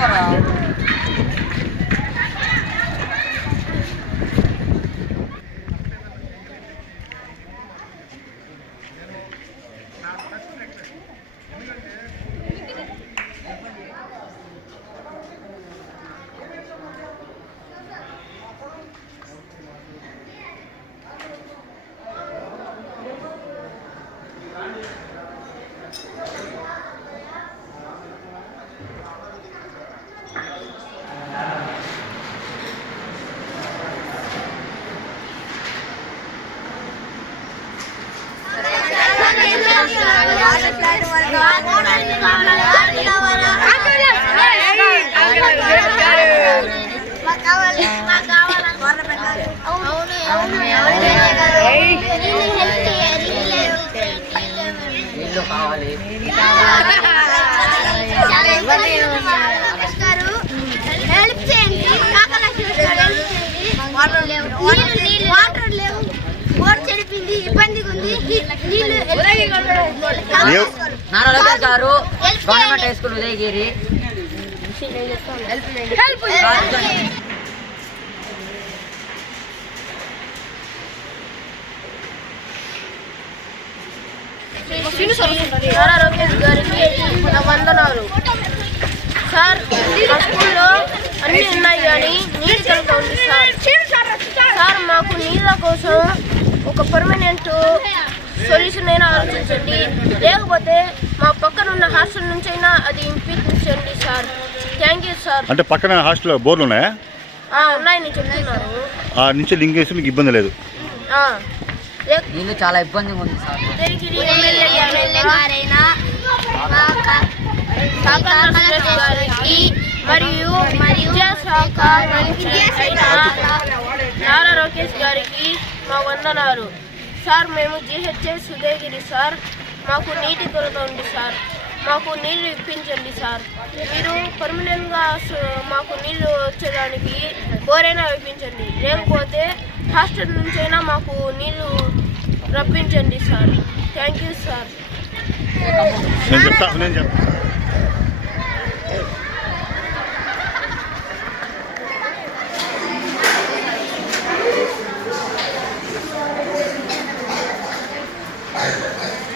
Wow. ఇల్లు కావాలి help చేయండి వాటర్ లేవు వాటర్ లేవు. నారా లోకేష్ గారు government high school Udayagiri Nara Lokesh గారికి వందనాలు సార్ మా స్కూల్లో అన్నీ ఉన్నాయి కానీ నీళ్ళు కనుక ఉంది సార్. సార్ మాకు నీళ్ళ కోసం పర్మనెంట్ సొల్యూషన్ అయినా ఆలోచించండి. లేకపోతే మా పక్కన ఉన్న హాస్టల్ నుంచి అయినా అది ఇంపించండి సార్. థ్యాంక్ యూ సార్ అంటే పక్కన హాస్టల్ బోర్లు ఉన్నాయా? ఆ, ఉన్నాయని చెప్తున్నారు. ఆ నుంచి లింక్ వేసి మీకు ఇబ్బంది లేదు. నీళ్ళు చాలా ఇబ్బందిగా ఉంది సార్. మరియు విద్యాశాఖ నారా లోకేష్ గారికి మా వందనాలు. సార్ మేము జిహెచ్ఏ సుధేగిరి సార్. మాకు నీటి కొరత ఉంది సార్. మాకు నీళ్ళు ఇప్పించండి సార్. మీరు పర్మనెంట్గా మాకు నీళ్ళు వచ్చేదానికి బోరైనా ఇప్పించండి. లేకపోతే హాస్టల్ నుంచైనా మాకు నీళ్ళు రప్పించండి సార్. Thank you sir. నేను చెప్తా నేను 哎呦，哎呦。